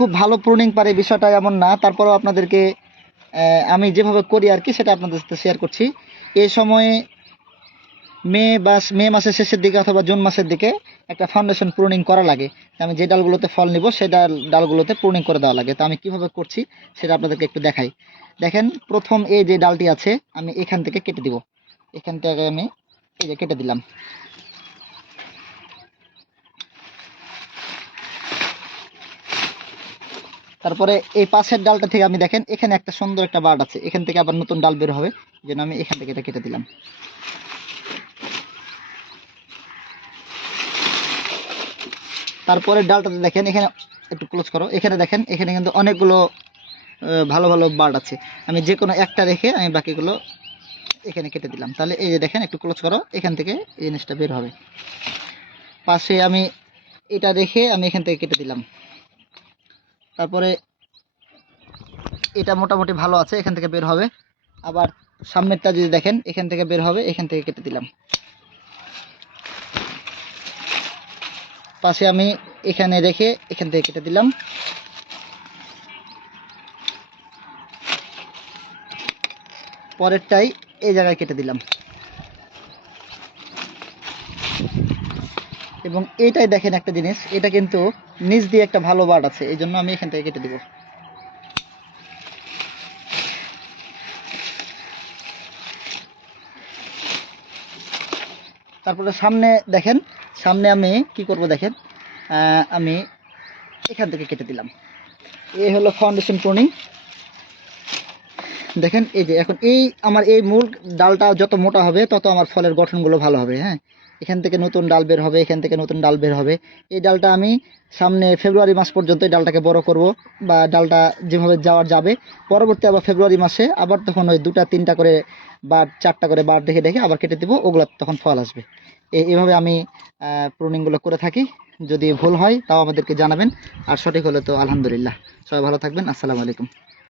খুব ভালো প্রুনিং পারে বিষয়টা এমন না, তারপরেও আপনাদেরকে আমি যেভাবে করি আর কি সেটা আপনাদের সাথে শেয়ার করছি। এই সময়ে মে মাসের শেষের দিকে অথবা জুন মাসের দিকে একটা ফাউন্ডেশন প্রুনিং করা লাগে। আমি যে ডালগুলোতে ফল নিব সেই ডালগুলোতে প্রুনিং করে দেওয়া লাগে। তো আমি কিভাবে করছি সেটা আপনাদেরকে একটু দেখাই। দেখেন, প্রথম এই যে ডালটি আছে আমি এখান থেকে কেটে দিব। এখান থেকে আমি এই যে কেটে দিলাম। তারপরে এই পাশের ডালটা থেকে আমি দেখেন এখানে একটা সুন্দর একটা বার্ড আছে, এখান থেকে আবার নতুন ডাল বের হবে, এই জন্য আমি এখান থেকে এটা কেটে দিলাম। তারপরে ডালটাতে দেখেন এখানে একটু ক্লোজ করো, এখানে দেখেন এখানে কিন্তু অনেকগুলো ভালো ভালো বার্ড আছে। আমি যে কোনো একটা রেখে আমি বাকিগুলো এখানে কেটে দিলাম। তাহলে এই যে দেখেন একটু ক্লোজ করো, এখান থেকে এই জিনিসটা বের হবে। পাশে আমি এটা রেখে আমি এখান থেকে কেটে দিলাম। তারপরে এটা মোটামুটি ভালো আছে, এখান থেকে বের হবে। আবার সামনেরটা যদি দেখেন এখান থেকে বের হবে, এখান থেকে কেটে দিলাম। পাশে আমি এখানে রেখে এখান থেকে কেটে দিলাম। পরেরটাই এই জায়গায় কেটে দিলাম। এবং এইটাই দেখেন একটা জিনিস, এটা কিন্তু নিচ দিয়ে একটা ভালো বার্ড আছে, এই জন্য আমি এখান থেকে কেটে দিব। তারপরে সামনে দেখেন, সামনে আমি কি করব দেখেন, আমি এখান থেকে কেটে দিলাম। এই হলো ফাউন্ডেশন প্রুনিং। দেখেন এই যে এখন এই আমার এই মূল ডালটা যত মোটা হবে তত আমার ফলের গঠনগুলো ভালো হবে। হ্যাঁ, এখান থেকে নতুন ডাল বের হবে, এখান থেকে নতুন ডাল বের হবে। এই ডালটা আমি সামনে ফেব্রুয়ারি মাস পর্যন্ত এই ডালটাকে বড় করব, বা ডালটা যেভাবে যাবে পরবর্তী আবার ফেব্রুয়ারি মাসে আবার তখন ওই 2টা 3টা করে বা 4টা করে বার দেখে দেখে আবার কেটে দিব, ওগুলো তখন ফল আসবে। এইভাবে আমি প্রুনিংগুলো করে থাকি। যদি ভুল হয় তাও আমাদেরকে জানাবেন, আর সঠিক হলে তো আলহামদুলিল্লাহ। সবাই ভালো থাকবেন। আসসালামু আলাইকুম।